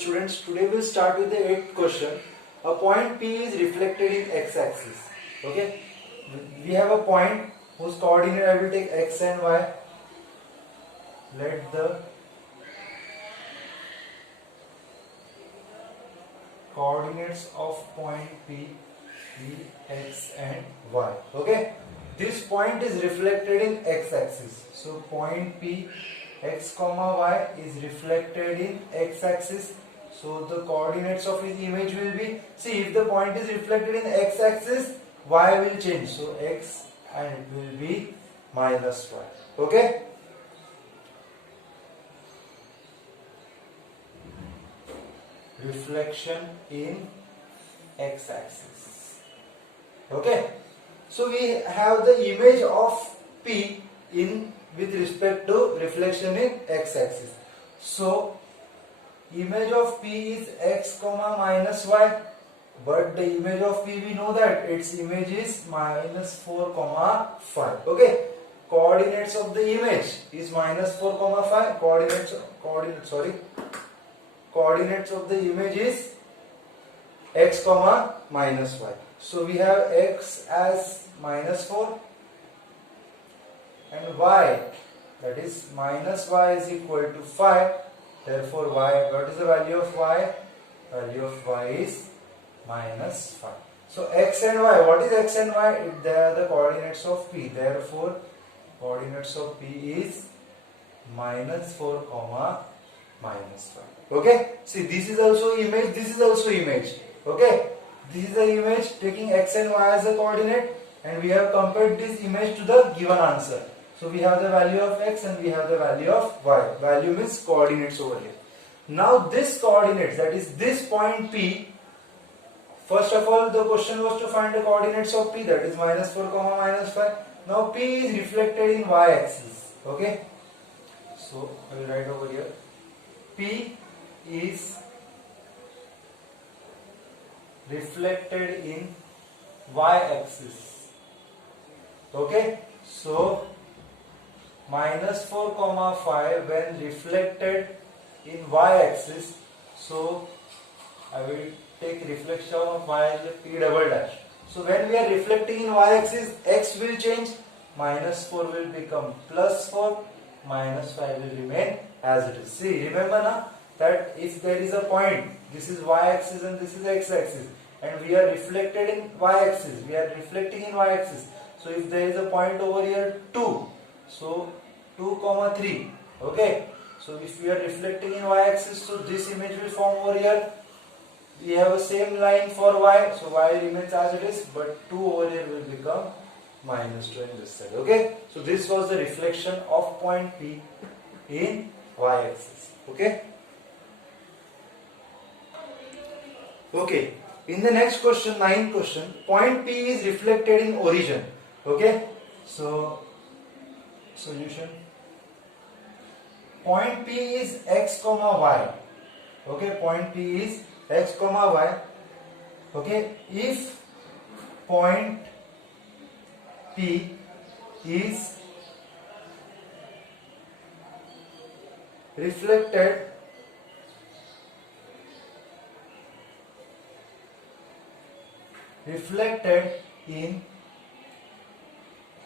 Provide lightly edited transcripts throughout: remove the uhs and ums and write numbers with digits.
Students, today we'll start with the 8th question. A point P is reflected in x-axis. Okay, we have a point whose coordinate I will take x and y. Let the coordinates of point P be x and y. Okay, this point is reflected in x-axis. So point P x comma y is reflected in x-axis. So the coordinates of his image will be, see, if the point is reflected in x-axis, y will change. So x and it will be minus y. Okay. Reflection in x-axis. Okay. So we have the image of P in with respect to reflection in x-axis. So image of P is x comma minus y, but the image of P, we know that its image is minus 4 comma 5. Okay, coordinates of the image is minus 4 comma 5. Coordinates of the image is x comma minus y. So we have x as minus 4 and y, that is minus y, is equal to 5. Therefore y, what is the value of y? Value of y is minus 5. So x and y, what is x and y? They are the coordinates of P. Therefore coordinates of P is minus 4 comma minus 5. Okay, see, this is also image, this is also image. Okay, this is the image taking x and y as a coordinate, and we have compared this image to the given answer. So we have the value of x and we have the value of y. Value means coordinates over here. Now this coordinates, that is this point P, first of all the question was to find the coordinates of P, that is minus 4 comma minus 5. Now P is reflected in y axis. Okay, so I will write over here, P is reflected in y axis. Okay, so minus 4 comma 5 when reflected in y axis, so I will take reflection of y as a P double dash. So when we are reflecting in y axis, x will change, minus 4 will become plus 4, minus 5 will remain as it is. See, remember now that if there is a point, this is y axis and this is x axis, and we are reflected in y axis, we are reflecting in y axis. So if there is a point over here 2, so 2 comma 3. Okay, so if we are reflecting in y axis, so this image will form over here. We have a same line for y, so y remains as it is, but 2 over here will become minus 2 in this side. Okay, so this was the reflection of point P in y axis. Okay. Okay, in the next question, 9th question, point P is reflected in origin. Okay, so solution, point P is x comma y. Okay, point P is x comma y. Okay, if point P is reflected in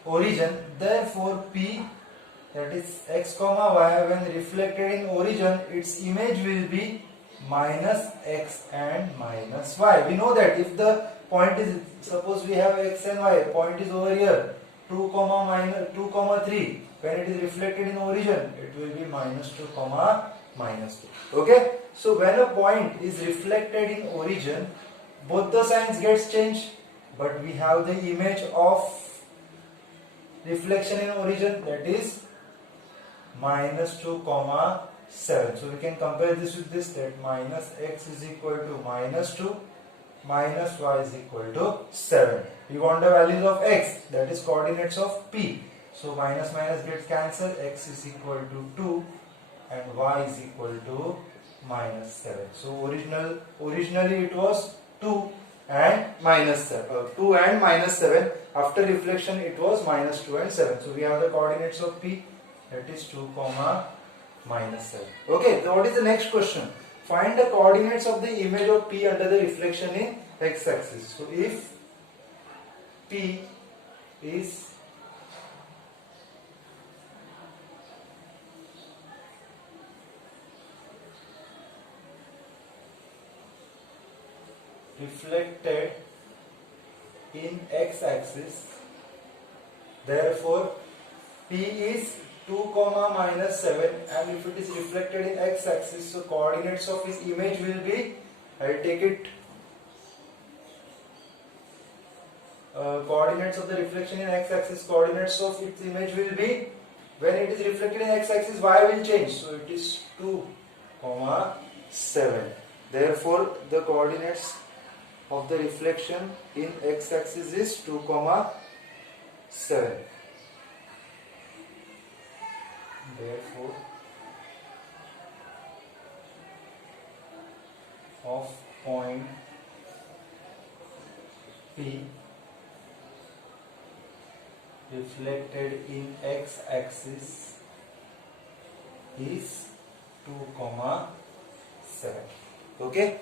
origin, therefore P, that is x comma y, when reflected in origin, its image will be minus x and minus y. We know that if the point is, suppose we have x and y, point is over here 2 comma 3, when it is reflected in origin, it will be minus 2 comma minus 2. Okay, so when a point is reflected in origin, both the signs gets changed, but we have the image of reflection in origin, that is minus 2 comma 7. So we can compare this with this, that minus x is equal to minus 2, minus y is equal to 7. We want the values of x, that is coordinates of P. So minus minus gets cancelled, x is equal to 2 and y is equal to minus 7. So originally it was 2 and minus 7. After reflection it was minus 2 and 7. So we have the coordinates of P, that is 2 comma minus 7. Okay, so what is the next question? find the coordinates of the image of P under the reflection in x-axis. So if P is reflected in x-axis, therefore P is 2 comma minus 7, and if it is reflected in x-axis, so coordinates of his image will be, I will take it, coordinates of the reflection in x-axis, coordinates of its image will be, when it is reflected in x-axis, y will change, so it is 2 comma 7. Therefore the coordinates of the reflection in x-axis is 2 comma 7. Therefore of point P reflected in x-axis is 2 comma 7. Okay.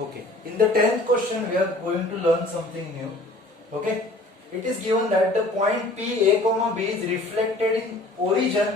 Okay, in the 10th question we are going to learn something new. Okay, it is given that the point P A comma B is reflected in origin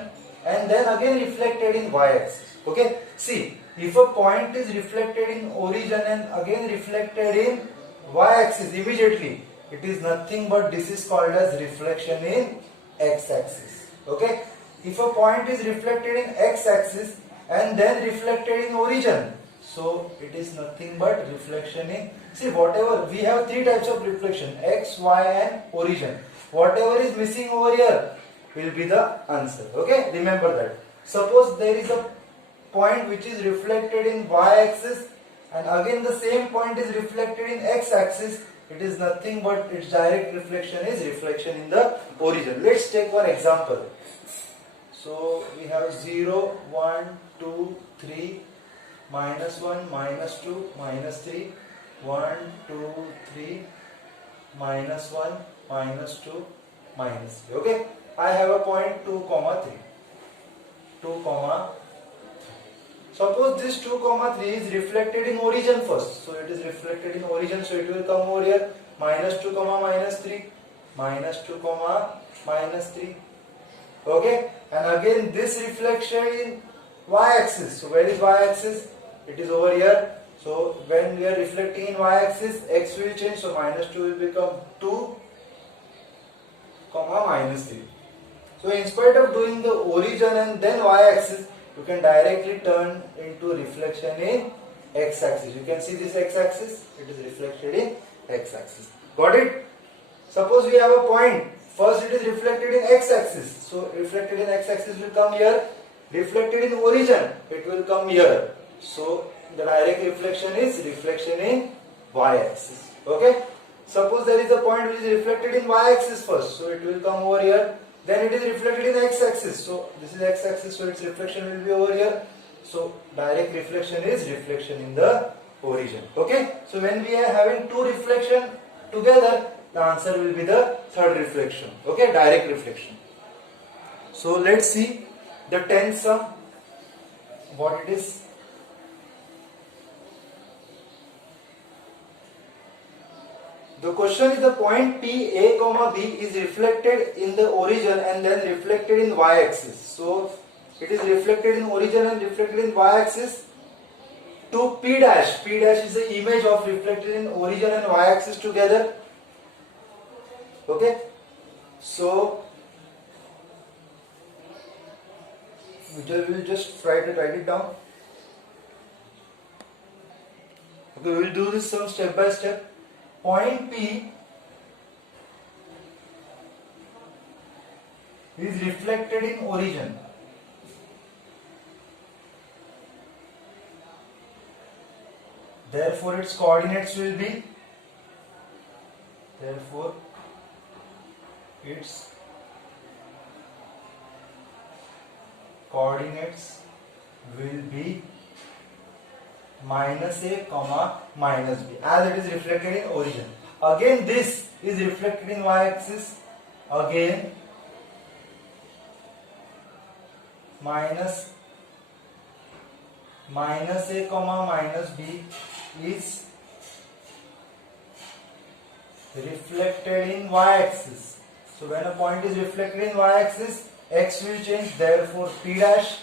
and then again reflected in y-axis. Okay, see, if a point is reflected in origin and again reflected in y-axis immediately, it is nothing but this is called as reflection in x-axis. Okay, if a point is reflected in x-axis and then reflected in origin, so it is nothing but reflection in, see, whatever, we have three types of reflection, x, y and origin. Whatever is missing over here will be the answer. Okay, remember that. Suppose there is a point which is reflected in y-axis and again the same point is reflected in x-axis, it is nothing but its direct reflection is reflection in the origin. Let's take one example. So we have 0, 1, 2, 3, minus 1, minus 2, minus 3, 1, 2, 3, minus 1, minus 2, minus 3. Okay, I have a point 2 comma 3. 2 comma 3. Suppose this 2 comma 3 is reflected in origin first. So it is reflected in origin, so it will come over here, minus 2 comma minus 3, minus 2 comma minus 3. Okay, and again this reflection in y-axis. So where is y-axis? It is over here. So when we are reflecting in y-axis, x will change. So minus 2 will become 2 comma minus 3. So in spite of doing the origin and then y-axis, you can directly turn into reflection in x-axis. You can see this x-axis. It is reflected in x-axis. Got it? Suppose we have a point. First it is reflected in x-axis. So reflected in x-axis will come here. Reflected in origin, it will come here. So the direct reflection is reflection in y-axis. Okay. Suppose there is a point which is reflected in y-axis first, so it will come over here. Then it is reflected in x-axis. So this is x-axis, so its reflection will be over here. So direct reflection is reflection in the origin. Okay. So when we are having two reflection together, the answer will be the third reflection. Okay, direct reflection. So let's see the 10th sum, what it is. The question is the point P A comma B is reflected in the origin and then reflected in y-axis. So it is reflected in origin and reflected in y-axis to P dash. P dash is the image of reflected in origin and y-axis together. Okay. So we will just write it down. Okay, we will do this some step by step. Point P is reflected in origin. Therefore its coordinates will be, therefore its coordinates will be minus a comma minus b, as it is reflected in origin. Again this is reflected in y-axis, again minus a comma minus b is reflected in y-axis. So when a point is reflected in y-axis, x will change. Therefore, p dash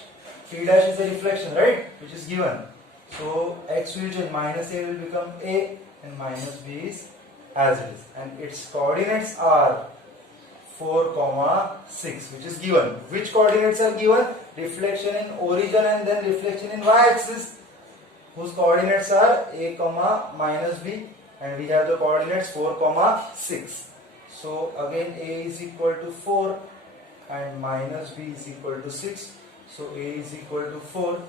is the reflection, right? Which is given. So x will change. Minus a will become a, and minus b is as it is. And its coordinates are 4, 6, which is given. Which coordinates are given? Reflection in origin and then reflection in y-axis, whose coordinates are a, minus b, and we have the coordinates 4, 6. So again a is equal to 4 and minus b is equal to 6. So a is equal to 4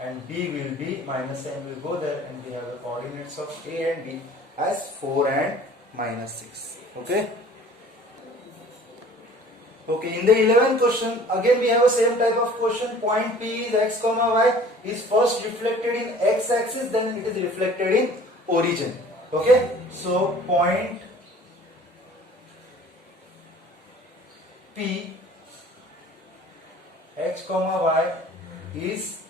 and b will be, minus sign will go there, and we have the coordinates of a and b as 4 and minus 6. Okay. Okay, in the 11th question, again we have a same type of question. Point P is x, y is first reflected in x-axis, then it is reflected in origin. Okay, so point P x, y is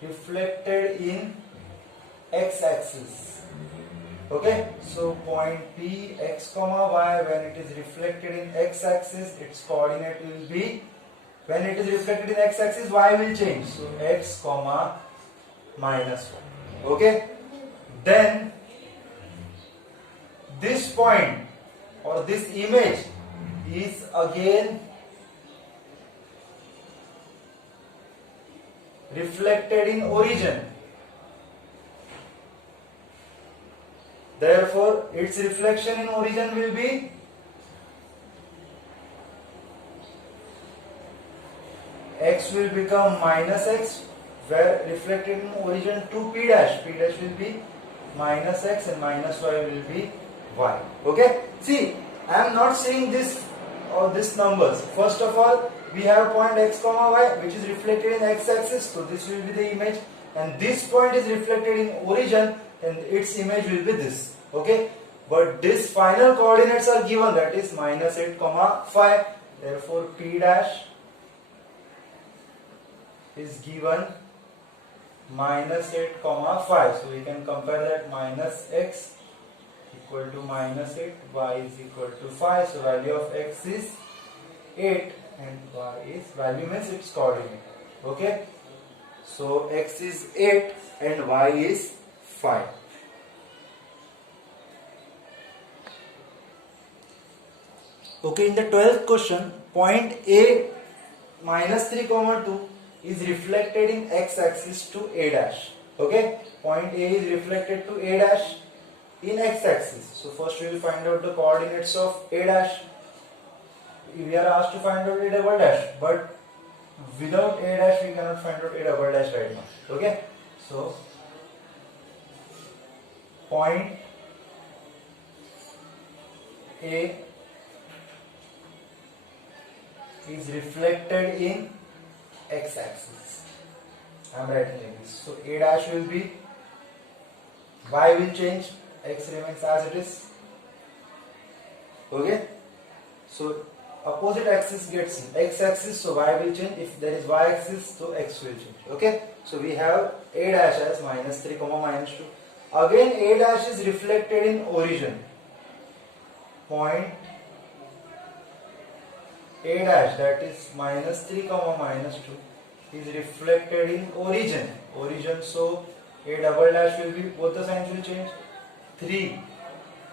reflected in x-axis. Okay, so point P x, y, when it is reflected in x-axis, its coordinate will be, when it is reflected in x-axis, y will change. So x, minus 1. Okay, then this point or this image is again reflected in origin. Therefore, its reflection in origin will be x will become minus x, where reflected in origin to p dash. P dash will be minus x and minus y will be y. Okay. See, I am not seeing this or this numbers. First of all, we have point x, y, which is reflected in x-axis. So this will be the image, and this point is reflected in origin, and its image will be this. Okay, but this final coordinates are given, that is minus 8, 5. Therefore, p dash is given minus 8, 5. So we can compare that. Minus x equal to minus 8, y is equal to 5. So value of x is 8 and y is, value means its coordinate. Okay, so x is 8 and y is 5. Okay, in the 12th question, point A minus 3, 2 is reflected in x-axis to a dash. Okay, point A is reflected to a dash in x-axis. So first we will find out the coordinates of a dash. We are asked to find out a double dash, but without a dash we cannot find out a double dash right now. Okay, so point A is reflected in x-axis. I am writing like this. So a dash will be, y will change, x remains as it is. Okay, so opposite axis gets x-axis, so y will change. If there is y-axis, so x will change. Okay, so we have a dash as minus 3, minus 2. Again, a dash is reflected in origin. Point a dash, that is minus 3, minus 2, is reflected in origin. So a double dash will be, both the signs will change. 3,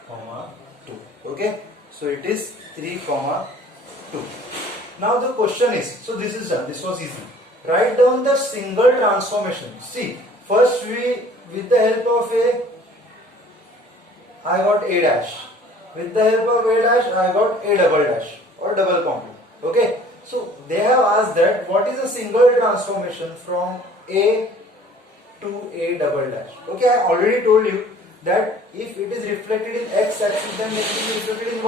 2. Okay, so it is 3, 2. Now the question is, so this is done. This was easy. Write down the single transformation. See, first we, with the help of a, I got a dash. With the help of a dash, I got a double dash or double complement. Okay, so they have asked that what is a single transformation from A to A double dash. Okay, I already told you that if it is reflected in x-axis, then it is reflected in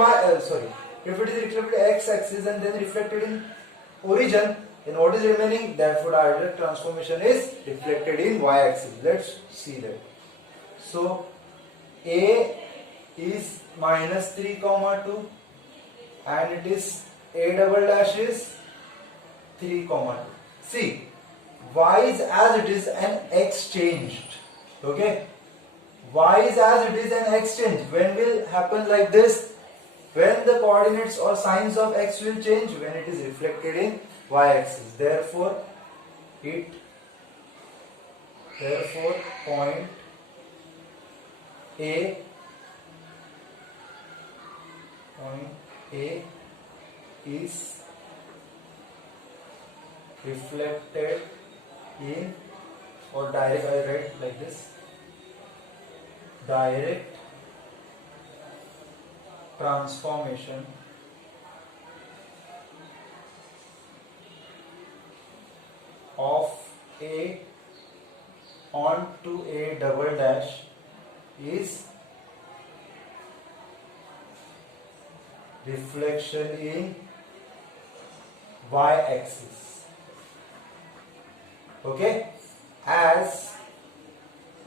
if it is reflected in x-axis and then reflected in origin, then what is remaining? Therefore, our transformation is reflected in y-axis. Let's see that. So A is minus 3 comma 2 and it is a double dash is 3 comma 2. See, y is as it is and x changed. Okay, y is as it is and x changed. When will happen like this? When the coordinates or signs of x will change, when it is reflected in y axis. Therefore point A is reflected in, or direct, I write like this, direct transformation of A onto A double dash is reflection in y axis. Okay, as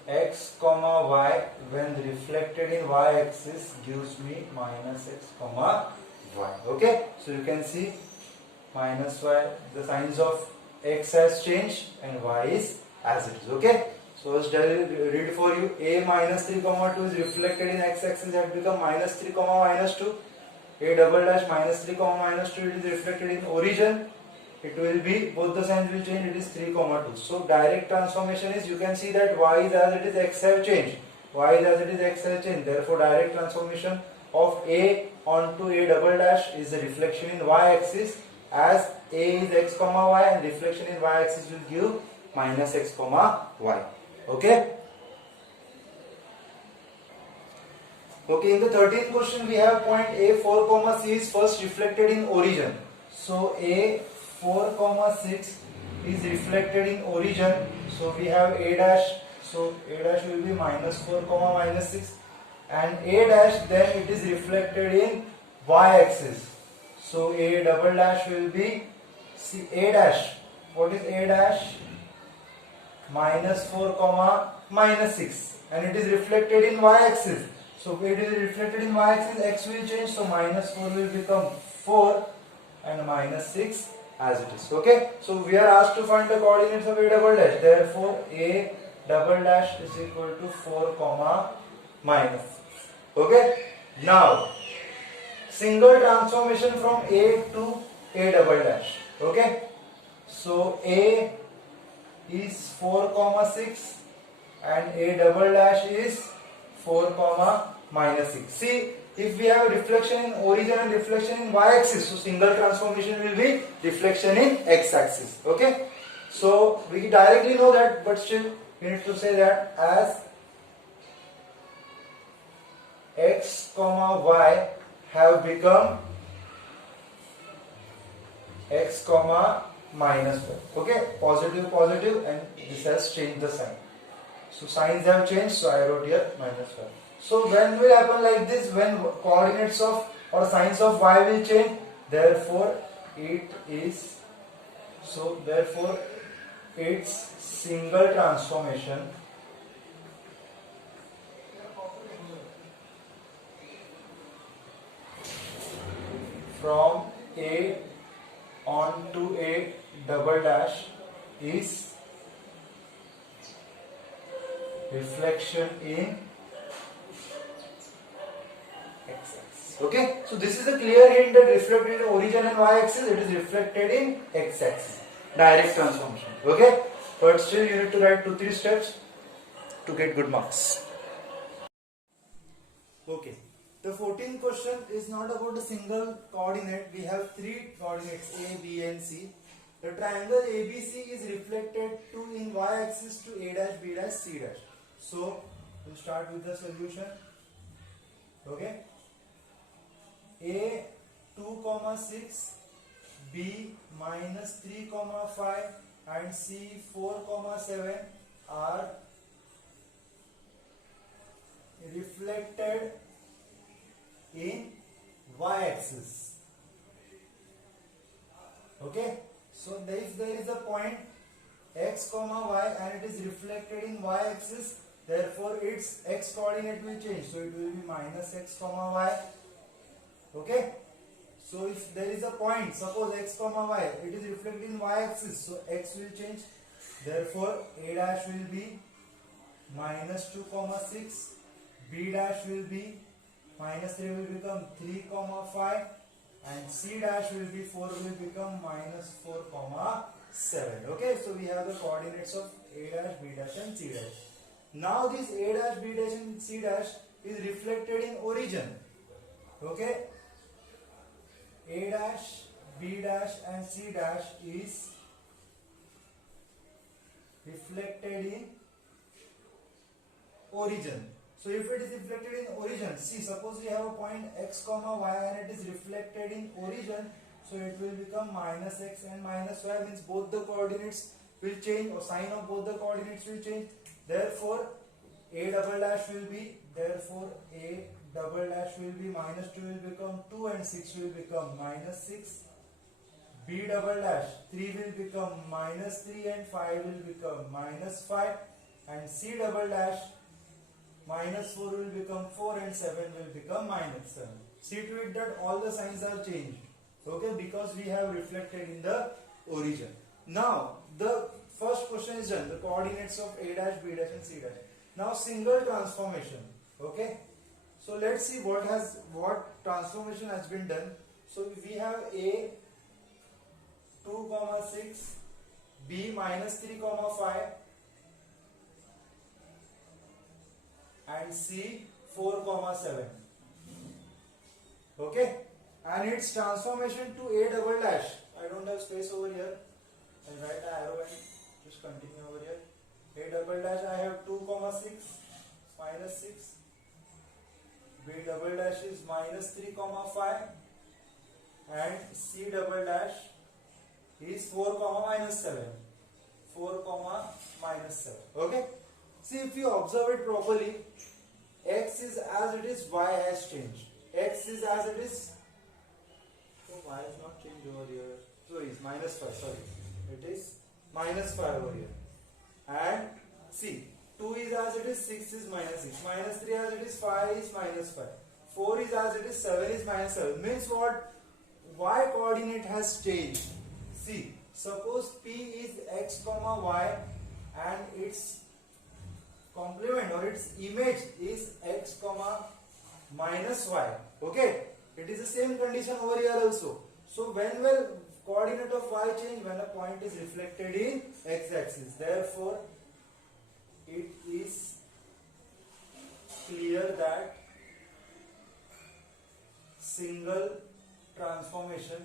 x comma y when reflected in y axis gives me minus x comma y. Okay, so you can see minus y, the signs of x has changed and y is as it is. Okay, so let's read for you. A minus 3 comma 2 is reflected in x axis, that become minus 3 comma minus 2. A double dash minus 3 comma minus 2, it is reflected in origin. It will be, both the signs will change, it is 3 comma 2. So direct transformation is, you can see that y is as it is, x have changed. Y is as it is, x have changed. Therefore direct transformation of A onto A double dash is a reflection in y axis, as A is x comma y and reflection in y axis will give minus x comma y. Okay. Okay, in the 13th question we have point A 4 comma C is first reflected in origin. So A 4 comma 6 is reflected in origin. So we have A dash. So A dash will be minus 4 comma minus 6, and A dash then it is reflected in y axis. So A double dash will be, see, A dash. What is A dash? Minus 4 comma minus 6, and it is reflected in y axis. So it is reflected in y axis, x will change, so minus 4 will become 4 and minus 6 as it is. Okay, so we are asked to find the coordinates of A double dash. Therefore A double dash is equal to 4 comma minus 6. Okay, now single transformation from A to A double dash. Okay, so A is 4 comma 6 and A double dash is 4 comma minus 6. See, if we have a reflection in origin and reflection in y axis, so single transformation will be reflection in x axis. Okay, so we directly know that, but still we need to say that as x comma y have become x comma minus 1. Okay, positive positive, and this has changed the sign. So signs have changed, so I wrote here minus 1. So when will happen like this? When coordinates of or signs of y will change. Therefore it is, so therefore its single transformation from A onto A double dash is reflection in x-axis. Okay, so this is a clear hint that reflected in origin and y-axis, it is reflected in x-axis. Direct transformation. Okay, but still you need to write 2-3 steps to get good marks. Okay, the 14th question is not about a single coordinate. We have 3 coordinates A, B and C. The triangle ABC is reflected to in y-axis to A dash, B dash, C dash. So we'll start with the solution. Okay, A 2,6, B minus 3,5 and C 4,7 are reflected in y-axis. Okay, so if there is a point x comma y and it is reflected in y-axis, therefore its x coordinate will change, so it will be minus x comma y. Okay, so if there is a point, suppose x comma y, it is reflected in y axis, so x will change, therefore a dash will be minus 2 comma 6, b dash will be minus 3 will become 3 comma 5, and c dash will be 4 will become minus 4 comma 7. Okay, so we have the coordinates of a dash, b dash and c dash. Now this a dash, b dash and c dash is reflected in origin. Okay, a dash, b dash and c dash is reflected in origin. So if it is reflected in origin, see, suppose we have a point x comma y and it is reflected in origin, so it will become minus x and minus y, means both the coordinates will change, or sign of both the coordinates will change. Therefore a double dash will be, minus 2 will become 2 and 6 will become minus 6. B double dash 3 will become minus 3 and 5 will become minus 5, and C double dash minus 4 will become 4 and 7 will become minus 7. See to it that all the signs are changed. Okay, because we have reflected in the origin. Now the first question is done, the coordinates of a dash, b dash and c dash. Now single transformation. Okay, so let's see what transformation has been done. So we have a 2 comma 6, b minus 3 comma 5 and c 4 comma 7. Okay, and its transformation to a double dash. I don't have space over here. I'll write an arrow and just continue over here. A double dash, I have 2 comma 6 minus 6. B double dash is minus 3 comma 5 and C double dash is 4 comma minus 7. 4 comma minus 7. Okay, see, if you observe it properly, x is as it is, y has changed. X is as it is, so y has not changed over here, so it is minus 5, sorry, it is minus 5 over here. And see, 2 is as it is, 6 is minus 6, minus 3 as it is, 5 is minus 5, 4 is as it is, 7 is minus 7. Means what? Y coordinate has changed. See, suppose P is x comma y and its complement or its image is x comma minus y. Okay, it is the same condition over here also. So when will coordinate of y change? When a point is reflected in x axis. Therefore it is clear that single transformation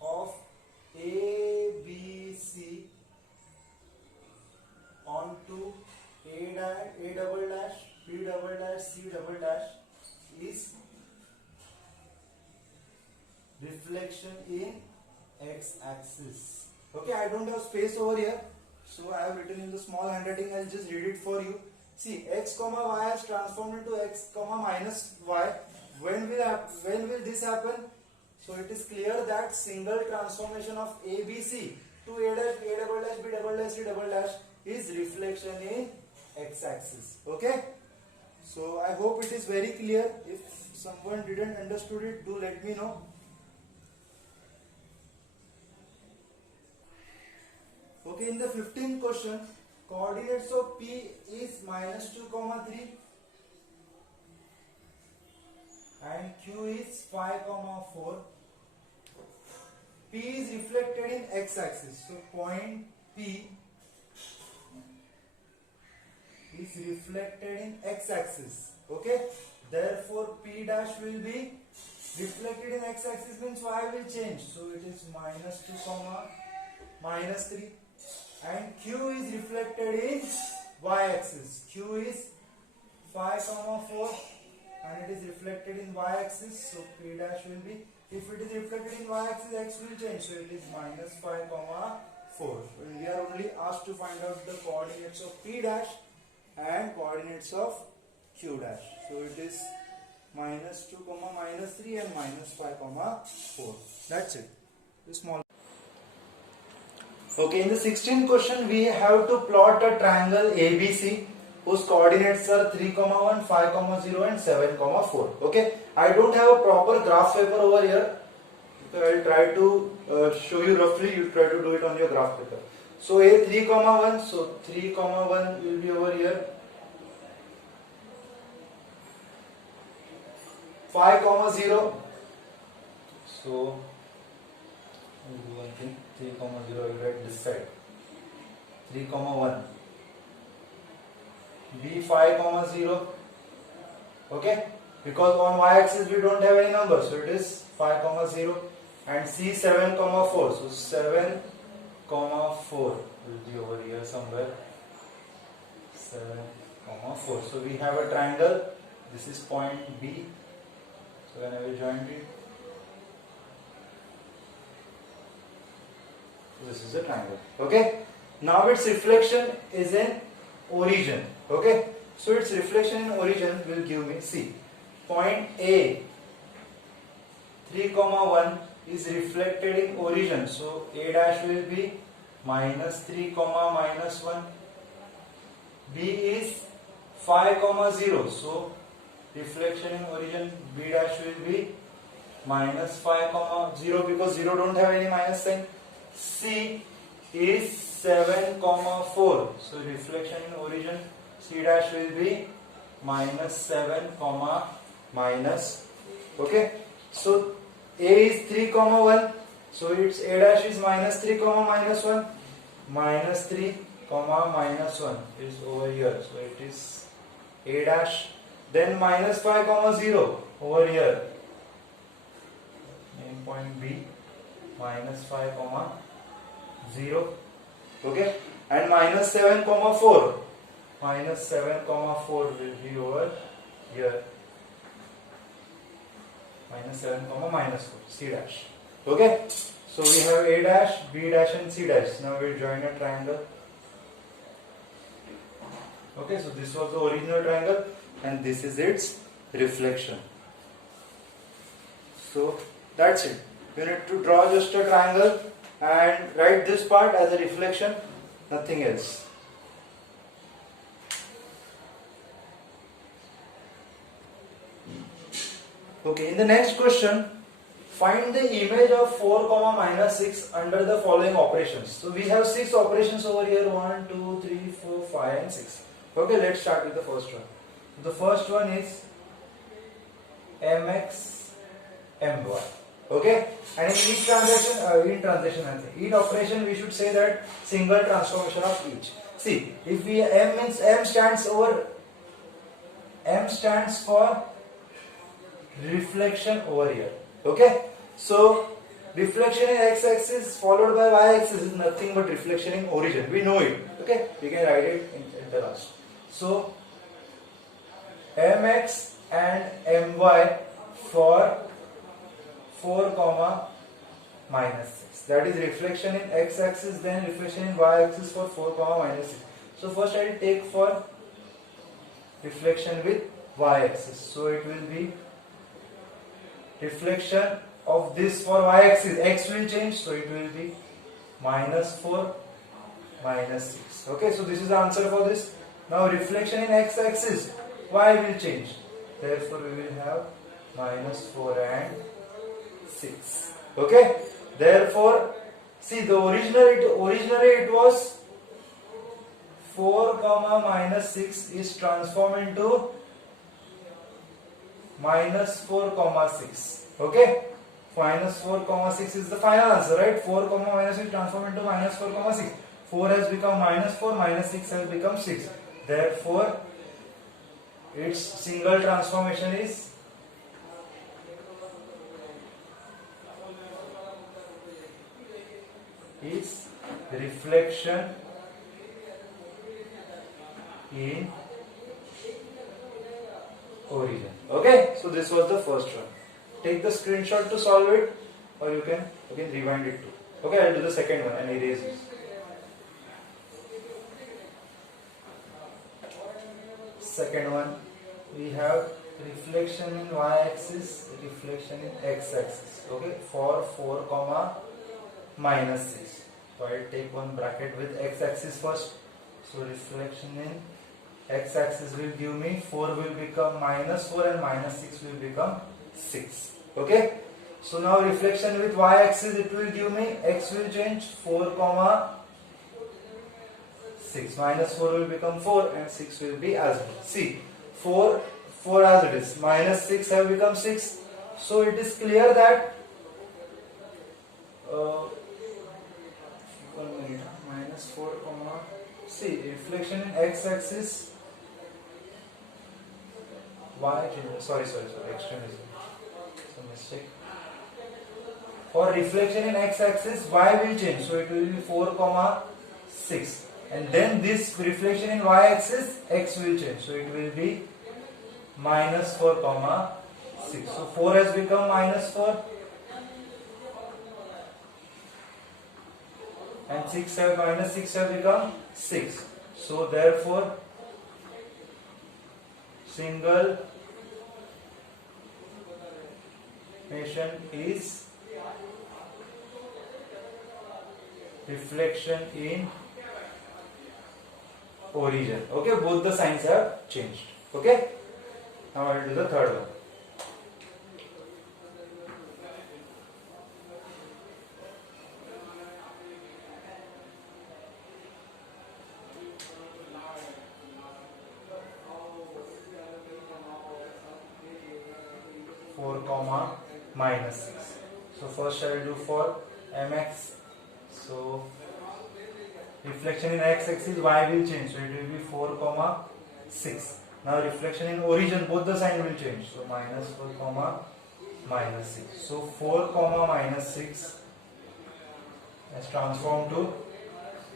of A, B, C onto A double dash, B double dash, C double dash is reflection in x axis. Okay, I don't have space over here, so I have written in the small handwriting. I'll just read it for you. See, x comma y has transformed into x comma minus y. When will this happen? So it is clear that single transformation of A, B, C to A dash, A double dash, B double dash, C double dash is reflection in x axis. Okay, so I hope it is very clear. If someone didn't understood it, do let me know. Okay, in the 15th question, coordinates of P is minus 2 comma 3 and Q is 5 comma 4. P is reflected in x axis, so point P is reflected in x axis. Okay, therefore P dash will be reflected in x axis, means y will change, so it is minus 2 comma minus 3, and Q is reflected in y axis. Q is 5 comma 4 and it is reflected in y axis, so P dash will be, if it is reflected in y axis, x will change, so it is minus 5 comma 4. We are only asked to find out the coordinates of P dash and coordinates of Q dash. So it is -2, -3 and -5, 4. That's it. The small. Okay, in the 16th question we have to plot a triangle ABC whose coordinates are 3, 1, 5, 0 and 7, 4. Okay, I don't have a proper graph paper over here. Okay, I'll try to show you roughly. You try to do it on your graph paper. So A 3, 1. So 3, 1 will be over here. 5, 0. So we'll do one thing. 3, 0 will write this side. 3, 1. B 5, 0. Okay, because on y-axis we don't have any number, so it is 5, 0. And C 7, 4. So 7, 4 will be over here somewhere. 7, 4. So we have a triangle. This is point B. So when I will join it, this is a triangle. Okay. Now its reflection is in origin. Okay. So its reflection in origin will give me, see, point A 3, 1 is reflected in origin. So A dash will be -3, -1. B is 5, 0. So reflection in origin B dash will be -5, 0 because 0 don't have any minus sign. C is 7, 4. So reflection in origin C dash will be -7, okay. So A is 3, 1. So its A dash is -3, -1. -3, -1 is over here. So it is A dash. Then -5, 0 over here. In point B, -5, 0. Okay. And -7, 4. -7, 4 will be over here. -7, -4. C dash. Okay. So we have A dash, B dash and C dash. Now we will join a triangle. Okay. So this was the original triangle and this is its reflection. So that's it. You need to draw just a triangle and write this part as a reflection, nothing else. Okay, in the next question, find the image of 4, -6 under the following operations. So we have 6 operations over here, 1, 2, 3, 4, 5 and 6. Okay, let's start with the first one. The first one is mx, my. Okay, and in each transaction, each operation we should say that single transformation of each. See, if we m means m stands for reflection over here. Okay, so reflection in x-axis followed by y-axis is nothing but reflection in origin. We know it. Okay, we can write it in the last. So mx and my for 4, -6. That is reflection in x-axis, then reflection in y-axis for 4, -6. So first I will take for reflection with y-axis. So it will be reflection of this for y-axis. X will change, so it will be -4, -6. Okay, so this is the answer for this. Now reflection in x-axis, y will change. Therefore we will have -4 and 6. Okay, therefore see the originally it was 4, -6 is transformed into -4, 6. Okay, -4, 6 is the final answer, right? 4, -6 transformed into -4, 6. 4 has become -4, -6 has become 6. Therefore its single transformation is reflection in origin. Okay, so this was the first one. Take the screenshot to solve it, or you can again rewind it too. Okay, I'll do the second one and erase this. Second one, we have reflection in y-axis, reflection in x-axis. Okay, for 4 comma minus 6. So I'll take one bracket with x-axis first. So reflection in x-axis will give me 4 will become minus 4 and minus 6 will become 6. Okay. So now reflection with y-axis, it will give me x will change 4 comma 6. Minus 4 will become 4 and 6 will be as well. See, 4 as it is. Minus 6 have become 6. So it is clear that 1 minute, minus 4 comma, see, reflection in x-axis, y changes, sorry, extremism, it's a mistake. For reflection in x-axis, y will change, so it will be 4 comma 6, and then this reflection in y-axis, x will change, so it will be minus 4 comma 6. So 4 has become minus 4 and 6 have minus 6 have become 6. So therefore single motion is reflection in origin. Okay, both the signs have changed. Okay, now I will do the third one. Comma minus 6. So first I will do for mx. So reflection in x-axis, y will change, so it will be 4 comma 6. Now reflection in origin, both the sign will change, so minus 4 comma minus 6. So 4 comma minus 6 has transformed to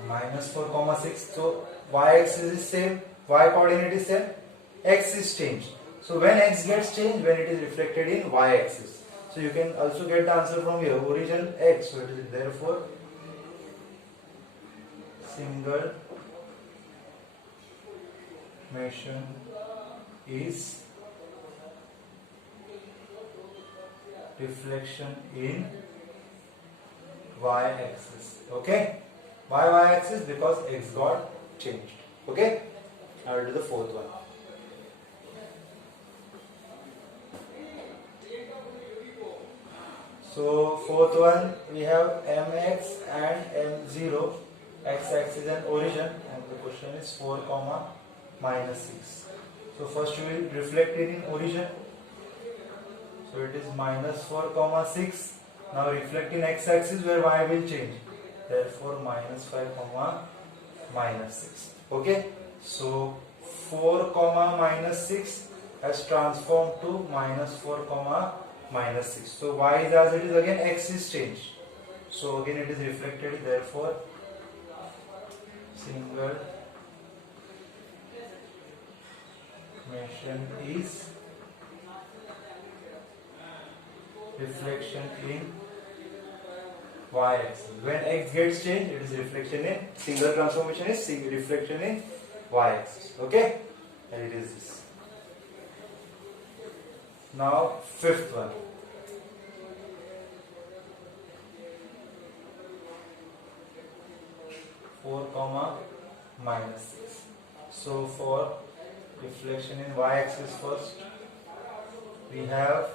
minus 4 comma 6. So y-axis is same, y coordinate is same, x is changed. So when x gets changed, when it is reflected in y-axis. So you can also get the answer from here, origin x. So it is therefore single motion is reflection in y-axis. Okay? Why y-axis? Because x got changed. Okay? I will do the fourth one. So fourth one, we have mx and m0, x-axis and origin, and the question is 4 comma minus 6. So first we will reflect it in origin. So it is minus 4 comma 6. Now reflect in x-axis where y will change. Therefore minus 5 comma minus 6. Okay. So 4 comma minus 6 has transformed to minus 4 comma minus 6. So y is as it is, again x is changed. So again it is reflected, therefore single motion is reflection in y-axis. When x gets changed, it is reflection in, single transformation is reflection in y-axis. Okay, and it is this. Now fifth one. Four comma minus 6. So for reflection in y-axis first, we have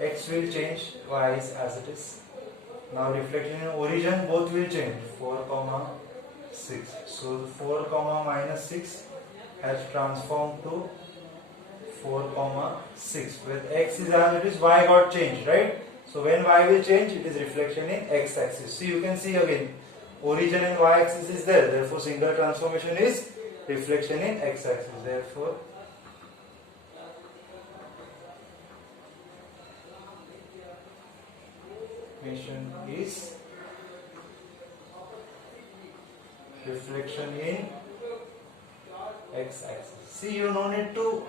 x will change, y is as it is. Now reflection in origin, both will change, 4 comma 6. So 4 comma minus 6 has transformed to 4 comma 6. With x is as it is, y got changed, right? So when y will change, it is reflection in x-axis. So you can see again, origin in y-axis is there. Therefore single transformation is reflection in x-axis. Therefore motion is reflection in x-axis. See, you no need to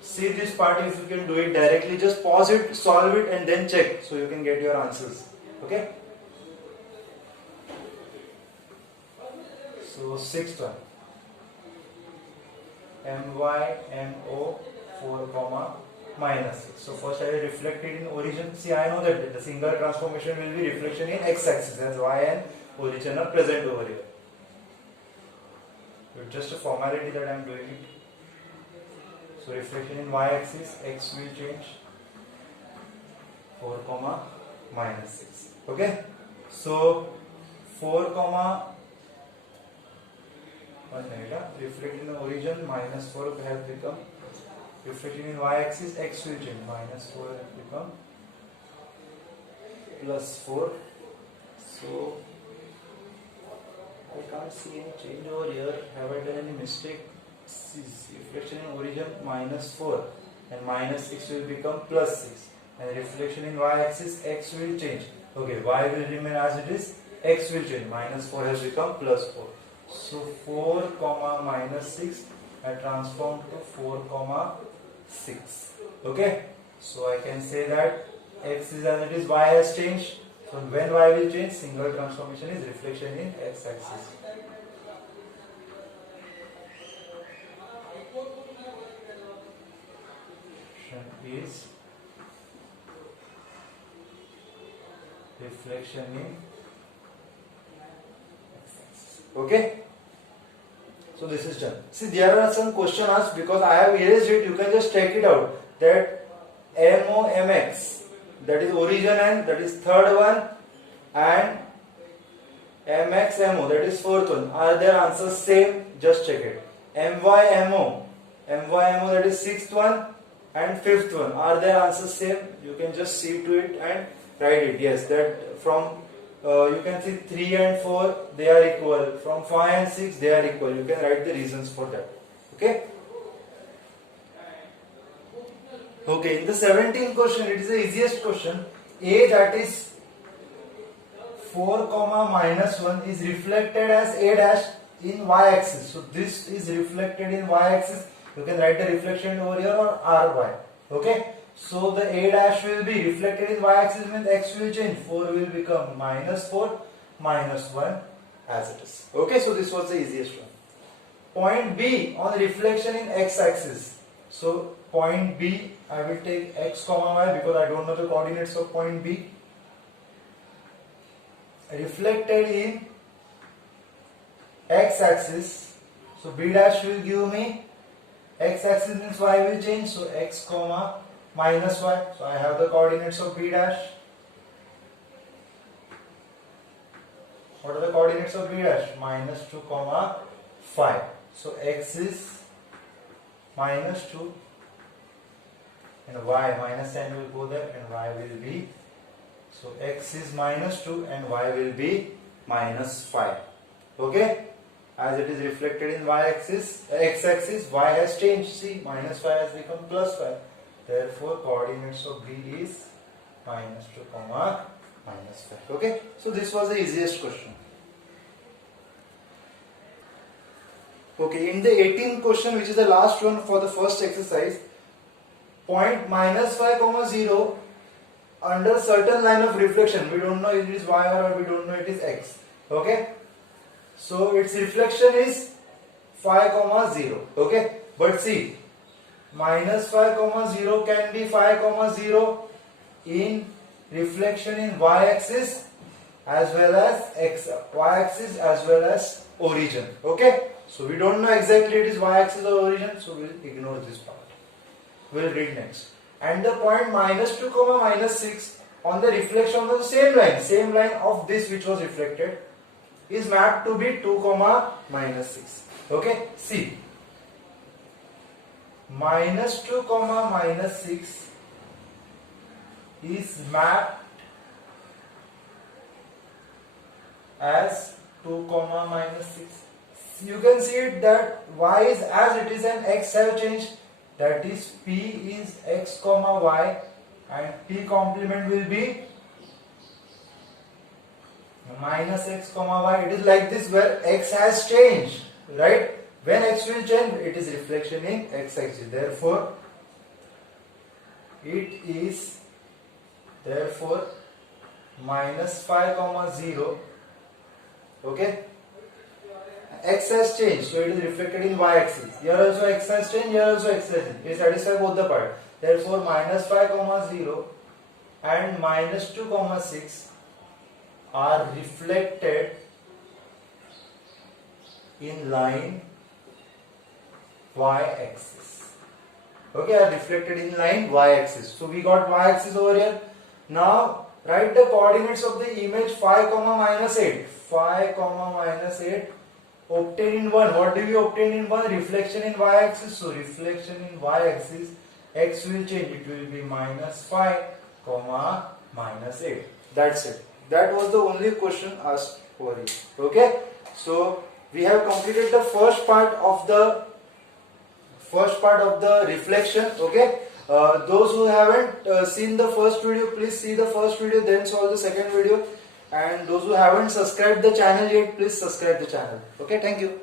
see this part. If you can do it directly, just pause it, solve it and then check, so you can get your answers. Okay. So sixth one, my mo 4 comma minus 6. So first I will reflect it in origin. See, I know that the single transformation will be reflection in x-axis as y and origin are present over here. It's just a formality that I am doing it. So reflection in y-axis, x will change 4 comma minus 6. Okay. So 4 comma reflecting in the origin minus 4 has become reflecting in y-axis, x will change minus 4 has become plus 4. So I can't see any change over here. Have I done any mistake? Reflection in origin minus 4 and minus 6 will become plus 6, and reflection in y-axis, x will change. Okay, y will remain as it is, x will change. Minus 4 has become plus 4. So 4 comma minus 6 I transformed to 4 comma 6. Okay, so I can say that x is as it is, y has changed. So when y will change, single transformation is reflection in x-axis. Is reflection in x-axis. Okay. So this is done. See, there are some questions asked because I have erased it. You can just check it out. That MOMX, that is origin and that is third one, and MXMO, that is fourth one. Are their answers same? Just check it. MYMO, that is sixth one and fifth one. Are their answers same? You can just see to it and write it. Yes, that from you can see 3 and 4 they are equal. From 5 and 6 they are equal. You can write the reasons for that. Okay. Okay, in the 17th question, it is the easiest question. A, that is 4 comma minus 1, is reflected as A dash in y-axis. So this is reflected in y-axis. You can write the reflection over here or ry. Okay. So the A dash will be reflected in y-axis, means x will change. 4 will become minus 4 minus 1 as it is. Okay. So this was the easiest one. Point B on reflection in x-axis. So point B, I will take x comma y because I don't know the coordinates of point B. Reflected in x-axis. So B dash will give me, x-axis means y will change. So x comma minus y. So I have the coordinates of B dash. What are the coordinates of B dash? Minus 2 comma 5. So x is minus 2 and y minus 10 will go there and y will be, so x is minus 2 and y will be minus 5. Okay, as it is reflected in y-axis, x-axis, y has changed. See, minus 5 has become plus 5. Therefore coordinates of B is minus 2 comma minus 5. Okay, so this was the easiest question. Okay, in the 18th question, which is the last one for the first exercise, point minus 5 comma 0 under certain line of reflection. We don't know it is y or we don't know it is x. Okay, so its reflection is 5 comma 0. Okay, but see, minus 5 comma 0 can be 5 comma 0 in reflection in y-axis as well as y-axis as well as origin. Okay, so we don't know exactly it is y-axis or origin, so we'll ignore this part. We'll read next. And the point minus 2 comma minus 6 on the reflection of the same line of this which was reflected is mapped to be 2 comma minus 6. Okay, see, minus 2 comma minus 6 is mapped as 2 comma minus 6. You can see it that y is as it is and x have changed. That is, p is x comma y and p complement will be minus x comma y. It is like this where x has changed, right? When x will change, it is reflection in x-axis. Therefore, it is minus 5 comma 0. Okay, x has changed, so it is reflected in y-axis. Here also x has changed, here also x has changed. We satisfy both the part. Therefore minus 5 comma 0 and minus 2 comma 6 are reflected in line y-axis. Okay, are reflected in line y-axis. So we got y-axis over here. Now write the coordinates of the image 5 comma minus 8. 5 comma minus 8 obtained in 1. What do we obtain in 1? Reflection in y-axis. So reflection in y-axis, x will change. It will be minus 5 comma minus 8. That's it. That was the only question asked for you. Okay. So we have completed the first part of the reflection. Okay. Those who haven't seen the first video, please see the first video, then solve the second video. And those who haven't subscribed the channel yet, please subscribe the channel. Okay, thank you.